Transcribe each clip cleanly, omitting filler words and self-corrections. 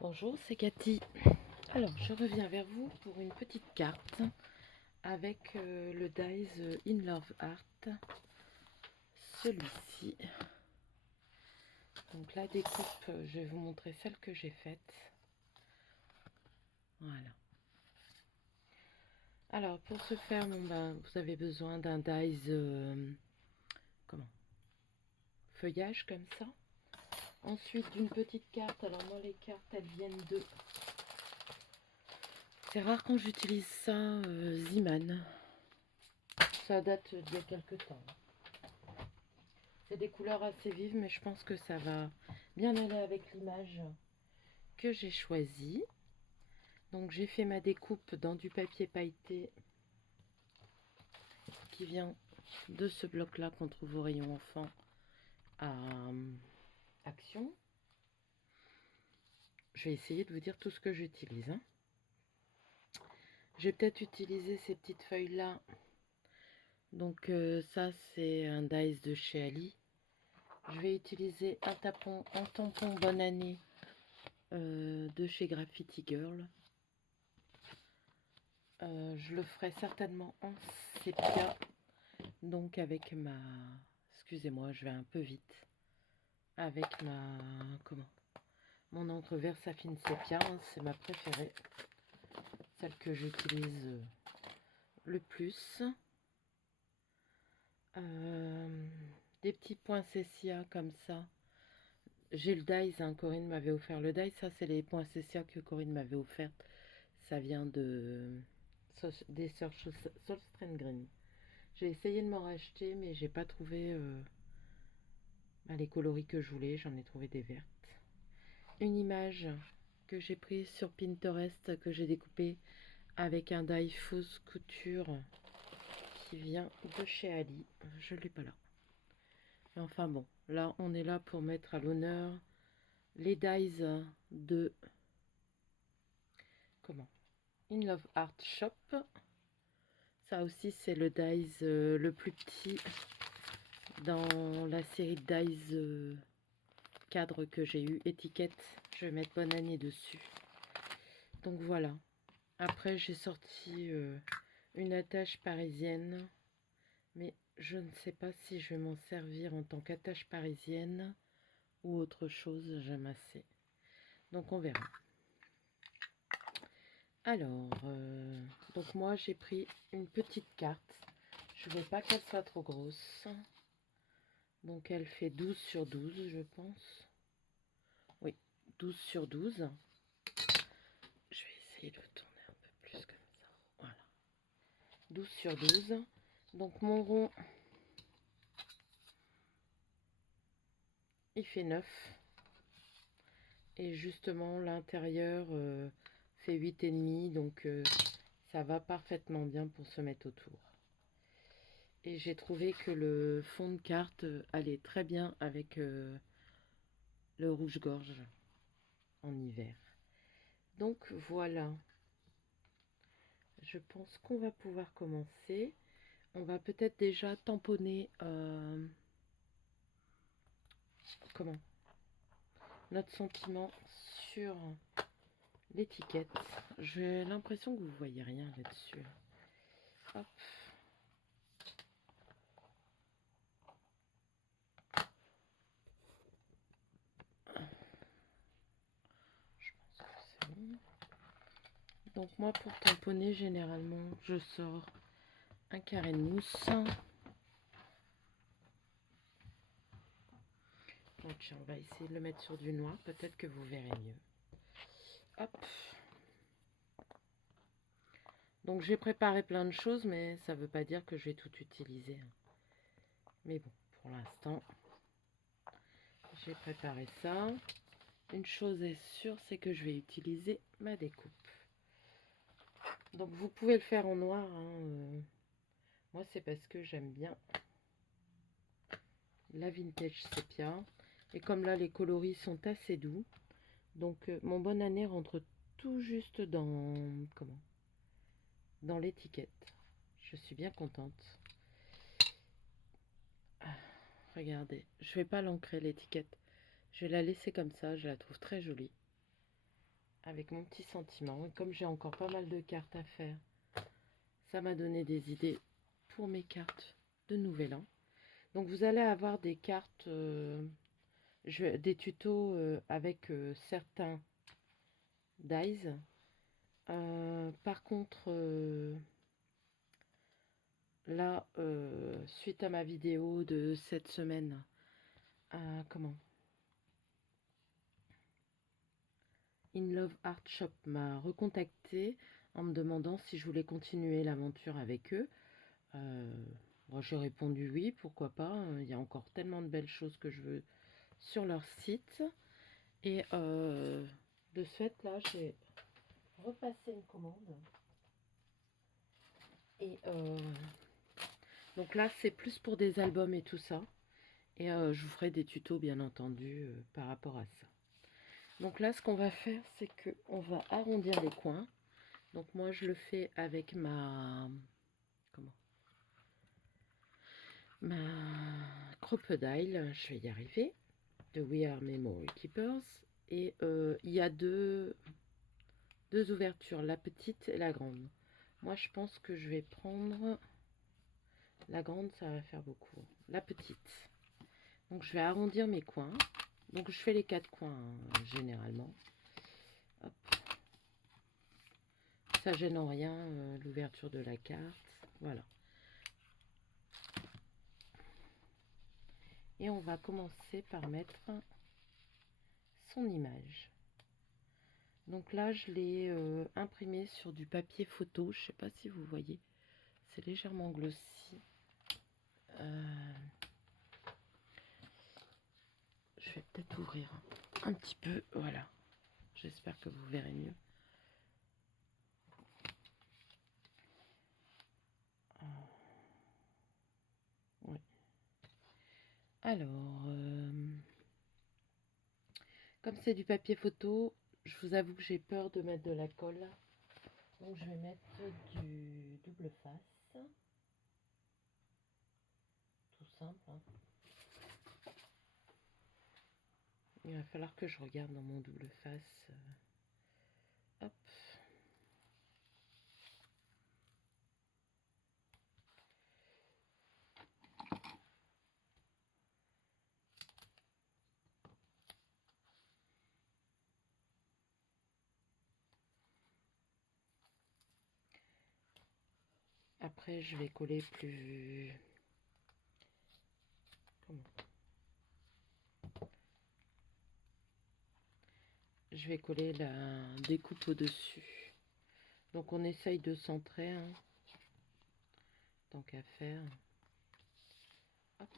Bonjour, c'est Cathy. Alors, je reviens vers vous pour une petite carte avec le dies In Love Art, celui-ci. Donc la découpe, je vais vous montrer celle que j'ai faite. Voilà. Alors, pour ce faire, vous avez besoin d'un dies, feuillage comme ça. Ensuite, d'une petite carte. Alors moi, les cartes, elles viennent de... C'est rare quand j'utilise ça, Ziman. Ça date d'il y a quelques temps. C'est des couleurs assez vives, mais je pense que ça va bien aller avec l'image que j'ai choisie. Donc j'ai fait ma découpe dans du papier pailleté qui vient de ce bloc-là qu'on trouve au rayon enfant à Action. Je vais essayer de vous dire tout ce que j'utilise. Je vais peut-être utiliser ces petites feuilles-là. Donc ça, c'est un dies de chez Ali. Je vais utiliser un tampon Bonne Année de chez Graffiti Girl. Je le ferai certainement en sépia, donc avec ma... Excusez-moi, je vais un peu vite. Avec ma... Mon encre Versafine sépia, c'est ma préférée. Celle que j'utilise le plus. Des petits points Cécia comme ça. J'ai le dies, Corinne m'avait offert le dies. Ça, c'est les points Cécia que Corinne m'avait offert. Ça vient des sœurs Solstren Green. J'ai essayé de m'en racheter, mais j'ai pas trouvé les coloris que je voulais. J'en ai trouvé des vertes. Une image que j'ai prise sur Pinterest, que j'ai découpée avec un die fausse couture qui vient de chez Ali. Je l'ai pas là. Mais enfin bon, là on est là pour mettre à l'honneur les dies de In Love Art Shop. Ça aussi c'est le dies le plus petit dans la série dies cadre que j'ai eu, étiquette. Je vais mettre Bonne Année dessus. Donc voilà. Après j'ai sorti une attache parisienne, mais je ne sais pas si je vais m'en servir en tant qu'attache parisienne ou autre chose. J'aime assez. Donc on verra. Alors, donc moi j'ai pris une petite carte. Je veux pas qu'elle soit trop grosse. Donc elle fait 12 sur 12, je pense. Oui, 12 sur 12. Je vais essayer de tourner un peu plus comme ça. Voilà. 12 sur 12. Donc mon rond, il fait 9. Et justement l'intérieur fait 8,5. Donc ça va parfaitement bien pour se mettre autour. Et j'ai trouvé que le fond de carte allait très bien avec le rouge-gorge en hiver. Donc voilà. Je pense qu'on va pouvoir commencer. On va peut-être déjà tamponner notre sentiment sur l'étiquette. J'ai l'impression que vous voyez rien là-dessus. Hop. Je pense que c'est bon. Donc moi pour tamponner généralement je sors un carré de mousse. Donc on va essayer de le mettre sur du noir, peut-être que vous verrez mieux. Hop. Donc j'ai préparé plein de choses, mais ça ne veut pas dire que je vais tout utiliser. Mais bon, pour l'instant, j'ai préparé ça. Une chose est sûre, c'est que je vais utiliser ma découpe. Donc vous pouvez le faire en noir. Moi, c'est parce que j'aime bien la vintage sépia. Et comme là, les coloris sont assez doux. Donc mon Bonne Année rentre tout juste dans... dans l'étiquette. Je suis bien contente. Regardez, je vais pas l'ancrer l'étiquette. Je vais la laisser comme ça, je la trouve très jolie. avec mon petit sentiment. Et comme j'ai encore pas mal de cartes à faire, ça m'a donné des idées pour mes cartes de Nouvel An. Donc vous allez avoir des cartes, des tutos avec certains dies. Par contre, là, suite à ma vidéo de cette semaine, comment In Love Art Shop m'a recontacté en me demandant si je voulais continuer l'aventure avec eux. Moi, j'ai répondu oui, pourquoi pas. Il y a encore tellement de belles choses que je veux sur leur site. Et de ce fait, là, j'ai repassé une commande. Et donc là, c'est plus pour des albums et tout ça. Et je vous ferai des tutos, bien entendu, par rapport à ça. Donc là, ce qu'on va faire, c'est qu'on va arrondir les coins. Donc moi, je le fais avec ma... Comment? Ma Crocodile, je vais y arriver, de We Are Memory Keepers. Et il y a deux ouvertures, la petite et la grande. Moi, je pense que je vais prendre la grande, ça va faire beaucoup. La petite. Donc, je vais arrondir mes coins. Donc, je fais les 4 coins, hein, généralement. Hop. Ça gêne en rien l'ouverture de la carte. Voilà. Et on va commencer par mettre son image. Donc là, je l'ai imprimé sur du papier photo. Je ne sais pas si vous voyez. C'est légèrement glossy. Je vais peut-être ouvrir un petit peu. Voilà. J'espère que vous verrez mieux. Oui. Alors, comme c'est du papier photo, je vous avoue que j'ai peur de mettre de la colle. Donc je vais mettre du double face. Tout simple. Hein. Il va falloir que je regarde dans mon double face. Hop. Après, je vais coller plus... Comment ? Je vais coller la découpe au-dessus. Donc, on essaye de centrer, hein, tant qu'à faire. Hop.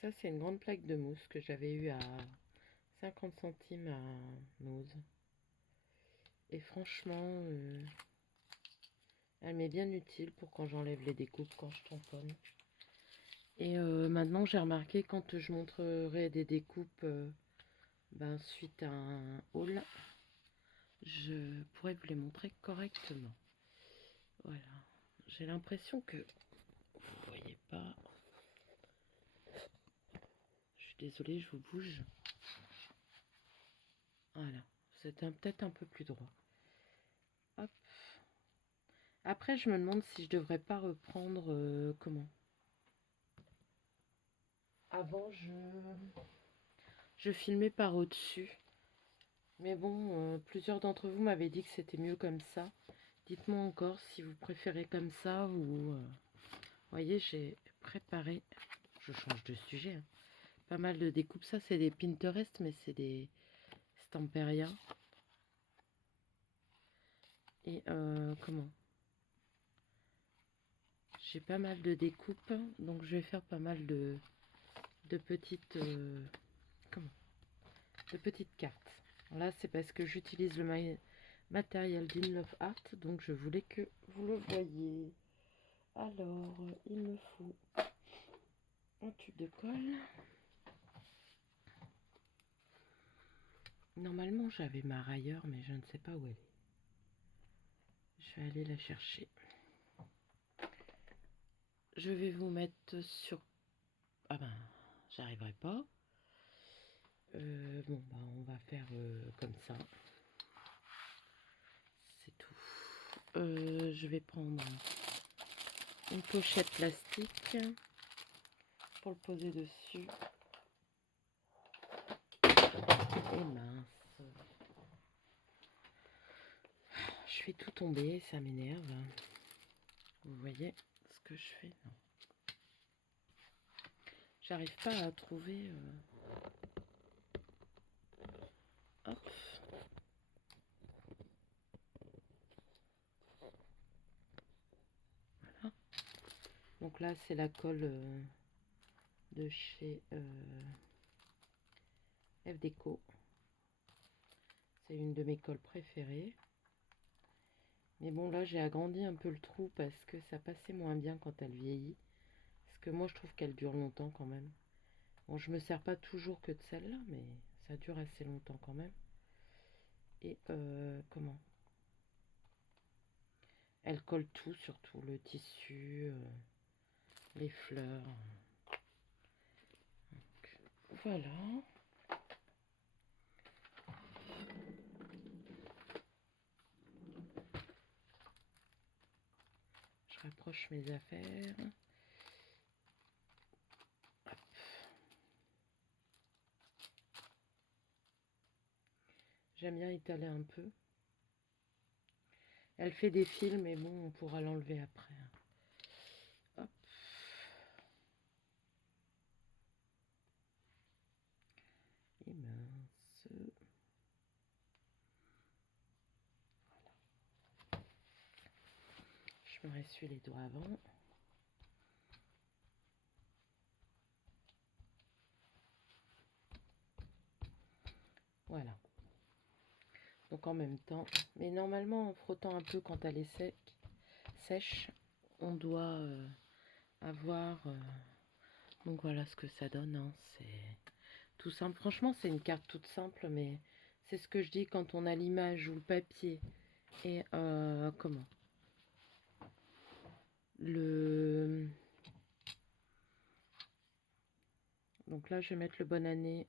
Ça, c'est une grande plaque de mousse que j'avais eue à 50 centimes à Nose. Et franchement, elle m'est bien utile pour quand j'enlève les découpes, quand je tamponne. Et maintenant, j'ai remarqué quand je montrerai des découpes suite à un haul, je pourrais vous les montrer correctement. Voilà. J'ai l'impression que vous voyez pas. Je suis désolée, je vous bouge. Voilà. C'est peut-être un peu plus droit. Hop. Après, je me demande si je devrais pas reprendre comment. Avant, je filmais par au-dessus. Mais bon, plusieurs d'entre vous m'avaient dit que c'était mieux comme ça. Dites-moi encore si vous préférez comme ça ou... voyez, j'ai préparé... Je change de sujet. Hein. Pas mal de découpes. Ça, c'est des Pinterest, mais c'est des Stamperia. Et comment? J'ai pas mal de découpes. Donc, je vais faire pas mal de petites... comment? De petites cartes. Là, c'est parce que j'utilise le matériel d'In Love Art. Donc, je voulais que vous le voyiez. Alors, il me faut un tube de colle. Normalement, j'avais ma railleur, mais je ne sais pas où elle est. Je vais aller la chercher. Je vais vous mettre sur... Ah ben, j'arriverai pas. Bon, bah, on va faire comme ça. C'est tout. Je vais prendre une pochette plastique pour le poser dessus. Et mince. Je fais tout tomber, ça m'énerve. Vous voyez ce que je fais? Non. J'arrive pas à trouver... Hop. Voilà. Donc là, c'est la colle de chez F-Déco. C'est une de mes colles préférées. Mais bon, là, j'ai agrandi un peu le trou parce que ça passait moins bien quand elle vieillit. Parce que moi, je trouve qu'elle dure longtemps quand même. Bon, je me sers pas toujours que de celle-là, mais ça dure assez longtemps quand même. Et comment? Elle colle tout, surtout le tissu, les fleurs. Donc, voilà. Je rapproche mes affaires. Hop. J'aime bien étaler un peu. Elle fait des fils, mais bon, on pourra l'enlever après. Hop. Et mince. Je me ressuie les doigts avant. Voilà. Donc en même temps, mais normalement en frottant un peu quand elle est sèche, on doit avoir... donc voilà ce que ça donne, hein. C'est tout simple. Franchement, c'est une carte toute simple, mais c'est ce que je dis quand on a l'image ou le papier et comment le... Donc là, je vais mettre le bonne année.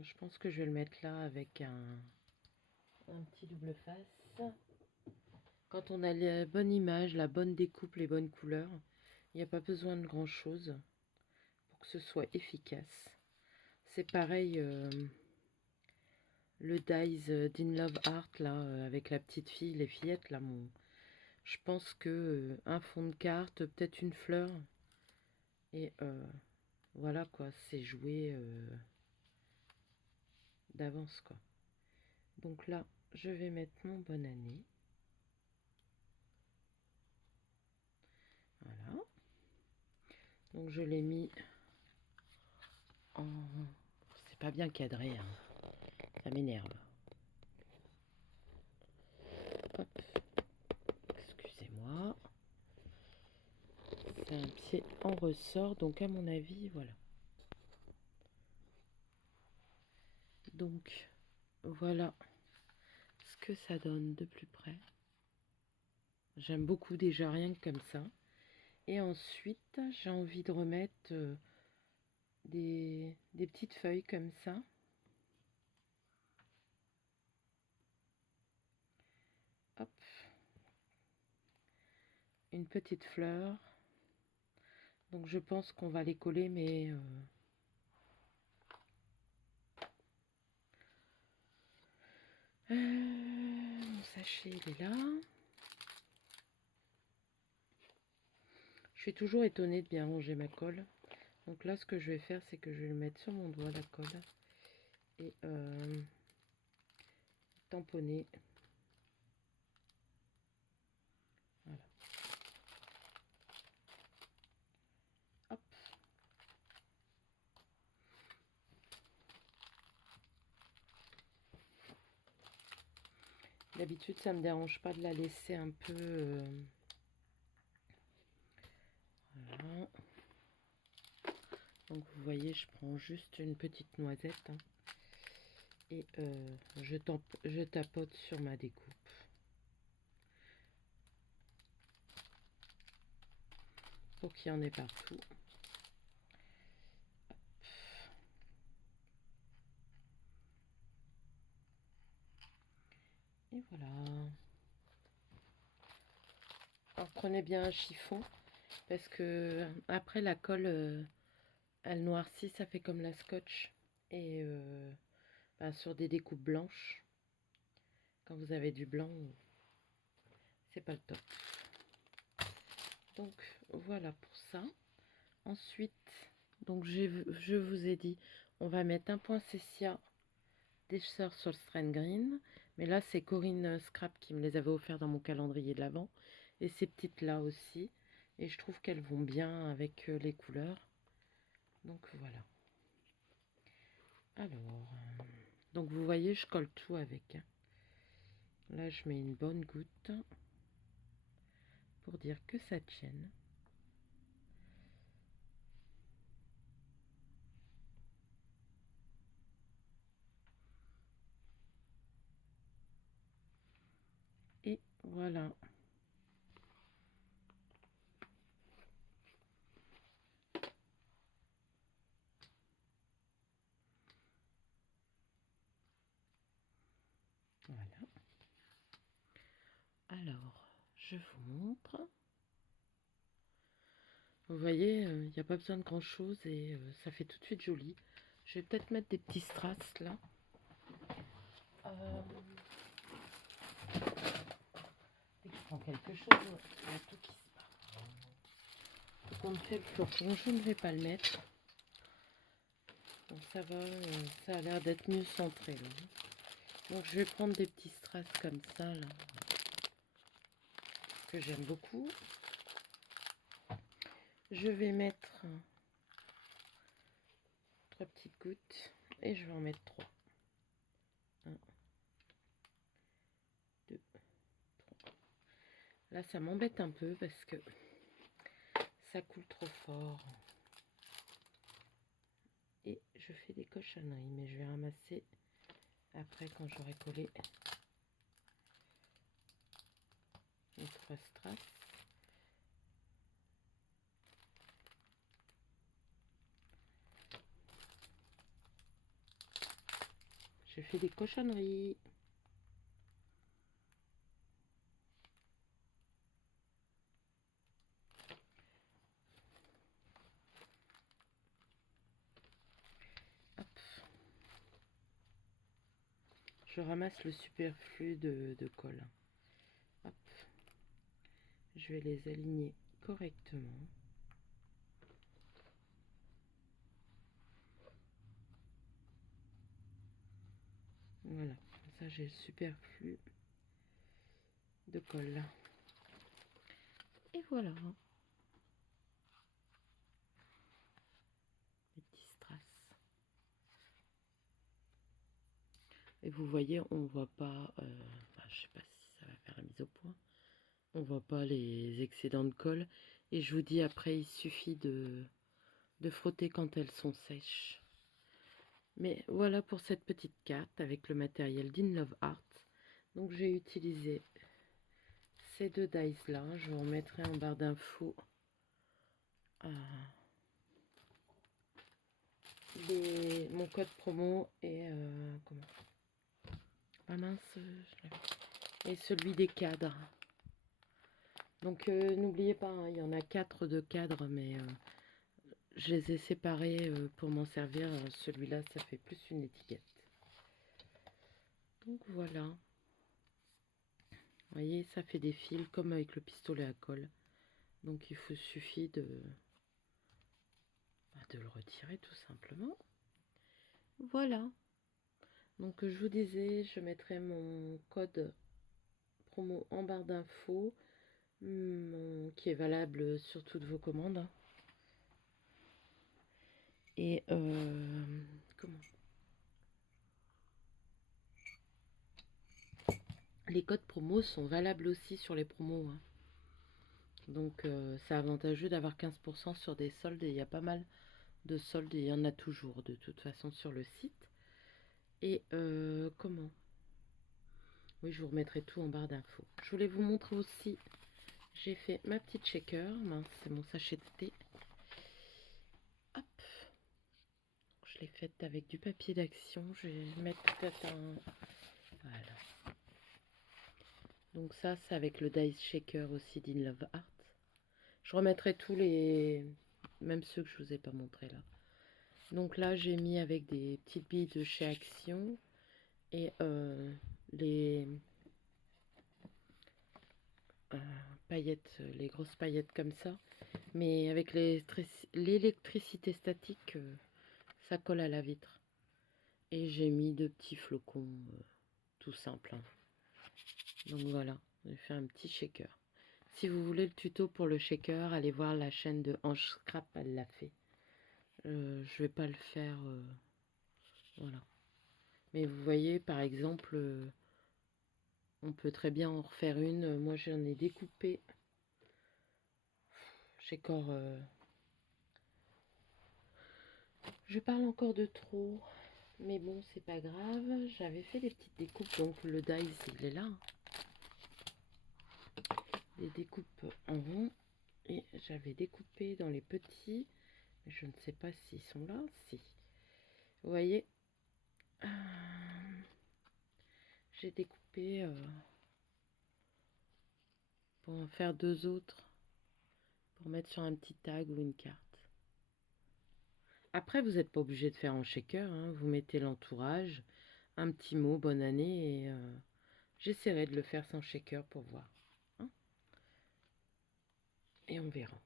Je pense que je vais le mettre là avec un petit double face. Quand on a la bonne image, la bonne découpe, les bonnes couleurs, il n'y a pas besoin de grand chose pour que ce soit efficace. C'est pareil, le Dies d'In Love Art, là, avec la petite fille, les fillettes, là, je pense que un fond de carte, peut-être une fleur, et voilà, quoi, c'est joué d'avance, quoi. Donc là, je vais mettre mon bonne année. Voilà. Donc je l'ai mis en... C'est pas bien cadré, hein. Ça m'énerve. Hop. Excusez-moi. C'est un pied en ressort, donc à mon avis, voilà. Donc, voilà ce que ça donne de plus près. J'aime beaucoup déjà rien que comme ça. Et ensuite, j'ai envie de remettre des petites feuilles comme ça. Hop. Une petite fleur. Donc je pense qu'on va les coller, mais... mon sachet, il est là. Je suis toujours étonnée de bien ranger ma colle. Donc là, ce que je vais faire, c'est que je vais le mettre sur mon doigt, la colle. Et tamponner. Voilà. Hop. D'habitude, ça me dérange pas de la laisser un peu... Voilà. Donc vous voyez, je prends juste une petite noisette, hein, et je tapote sur ma découpe. Pour qu'il y en ait partout. Et voilà. Alors, prenez bien un chiffon parce que après la colle, elle noircit, ça fait comme la scotch. Et bah, sur des découpes blanches, quand vous avez du blanc, c'est pas le top. Donc voilà pour ça. Ensuite, donc je vous ai dit, on va mettre un point Cessia d'écheur sur le Strain Green. Mais là, c'est Corinne Scrap qui me les avait offerts dans mon calendrier de l'Avent. Et ces petites là aussi. Et je trouve qu'elles vont bien avec les couleurs. Donc voilà. Alors, donc vous voyez, je colle tout avec. Là, je mets une bonne goutte pour dire que ça tienne. Et voilà. Voilà. Alors, je vous montre. Vous voyez, il n'y a pas besoin de grand chose et ça fait tout de suite joli. Je vais peut-être mettre des petits strass là. Dès que je prends quelque chose, il y a tout qui se part. Donc on me fait le flocon, je ne vais pas le mettre. Donc ça va, ça a l'air d'être mieux centré là. Donc je vais prendre des petits strass comme ça là, que j'aime beaucoup. Je vais mettre 3 petites gouttes et je vais en mettre 3. 1, 2, 3. Là ça m'embête un peu parce que ça coule trop fort. Et je fais des cochonneries, mais je vais ramasser après quand j'aurai collé les 3 strass. Je fais des cochonneries. Hop. Je ramasse le superflu de colle. Hop. Je vais les aligner correctement. Voilà, comme ça j'ai le superflu de colle. Et voilà. Les petits strass. Et vous voyez, on voit pas, je sais pas si ça va faire la mise au point. On voit pas les excédents de colle. Et je vous dis après, il suffit de frotter quand elles sont sèches. Mais voilà pour cette petite carte avec le matériel d'In Love Art. Donc j'ai utilisé ces 2 dies là. Je vous remettrai en barre d'infos mon code promo et comment, ah mince, et celui des cadres. Donc n'oubliez pas, hein, il y en a 4 de cadres, mais je les ai séparés pour m'en servir. Celui-là, ça fait plus une étiquette. Donc voilà. Vous voyez, ça fait des fils comme avec le pistolet à colle. Donc il suffit de le retirer tout simplement. Voilà. Donc je vous disais, je mettrai mon code promo en barre d'infos, qui est valable sur toutes vos commandes. Et comment, les codes promo sont valables aussi sur les promos, hein. Donc c'est avantageux d'avoir 15% sur des soldes, et il y a pas mal de soldes, et il y en a toujours de toute façon sur le site. Et comment, oui, je vous remettrai tout en barre d'infos. Je voulais vous montrer aussi, j'ai fait ma petite shaker, mince, c'est mon sachet de thé. Hop, je l'ai faite avec du papier d'action. Je vais mettre peut-être un, voilà, Donc ça, c'est avec le Dice Shaker aussi d'In Love Art. Je remettrai tous les... même ceux que je vous ai pas montré là. Donc là, j'ai mis avec des petites billes de chez Action et les paillettes, les grosses paillettes comme ça. Mais avec l'électricité statique, ça colle à la vitre. Et j'ai mis deux petits flocons, tout simples, hein. Donc voilà, j'ai fait un petit shaker. Si vous voulez le tuto pour le shaker, allez voir la chaîne de Ange Scrap, elle l'a fait. Je vais pas le faire, voilà. Mais vous voyez, par exemple, on peut très bien en refaire une. Moi, j'en ai découpé. J'ai encore... Je parle encore de trop. Mais bon, c'est pas grave. J'avais fait des petites découpes. Donc, le dice, il est là. Des découpes en rond. Et j'avais découpé dans les petits. Mais je ne sais pas s'ils sont là. Si. Vous voyez, j'ai découpé pour en faire deux autres. Pour mettre sur un petit tag ou une carte. Après, vous n'êtes pas obligé de faire en shaker, hein. Vous mettez l'entourage, un petit mot, bonne année, et j'essaierai de le faire sans shaker pour voir, hein. Et on verra.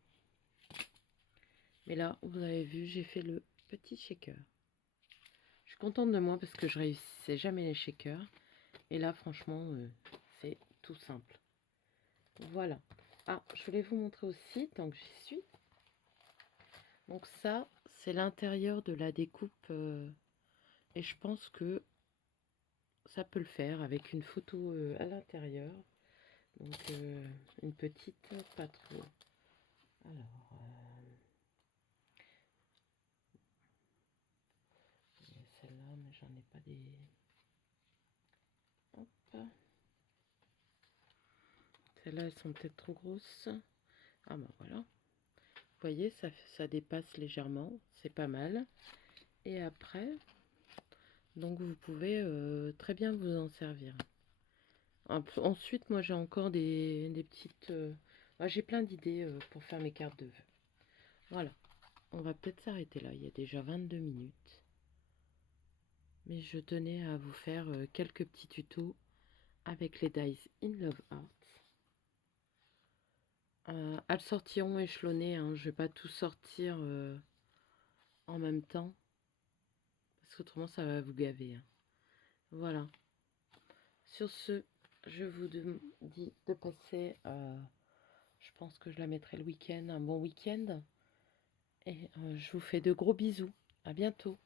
Mais là, vous avez vu, j'ai fait le petit shaker. Je suis contente de moi parce que je réussissais jamais les shakers. Et là, franchement, c'est tout simple. Voilà. Ah, je voulais vous montrer aussi, tant que j'y suis. Donc ça, c'est l'intérieur de la découpe. Et je pense que ça peut le faire avec une photo à l'intérieur. Donc une petite, pas trop. Alors, celle-là, mais j'en ai pas des... Hop. Celles-là, elles sont peut-être trop grosses. Ah ben voilà. Vous voyez, ça dépasse légèrement. C'est pas mal. Et après, donc vous pouvez très bien vous en servir. Ensuite, moi j'ai encore des petites... j'ai plein d'idées pour faire mes cartes de vœux. Voilà. On va peut-être s'arrêter là. Il y a déjà 22 minutes. Mais je tenais à vous faire quelques petits tutos avec les dice In Love Art. À le sortir échelonné, hein. Je vais pas tout sortir en même temps. Parce qu'autrement ça va vous gaver, hein. Voilà. Sur ce, je vous dis de passer, je pense que je la mettrai le week-end, un bon week-end. Et je vous fais de gros bisous. À bientôt.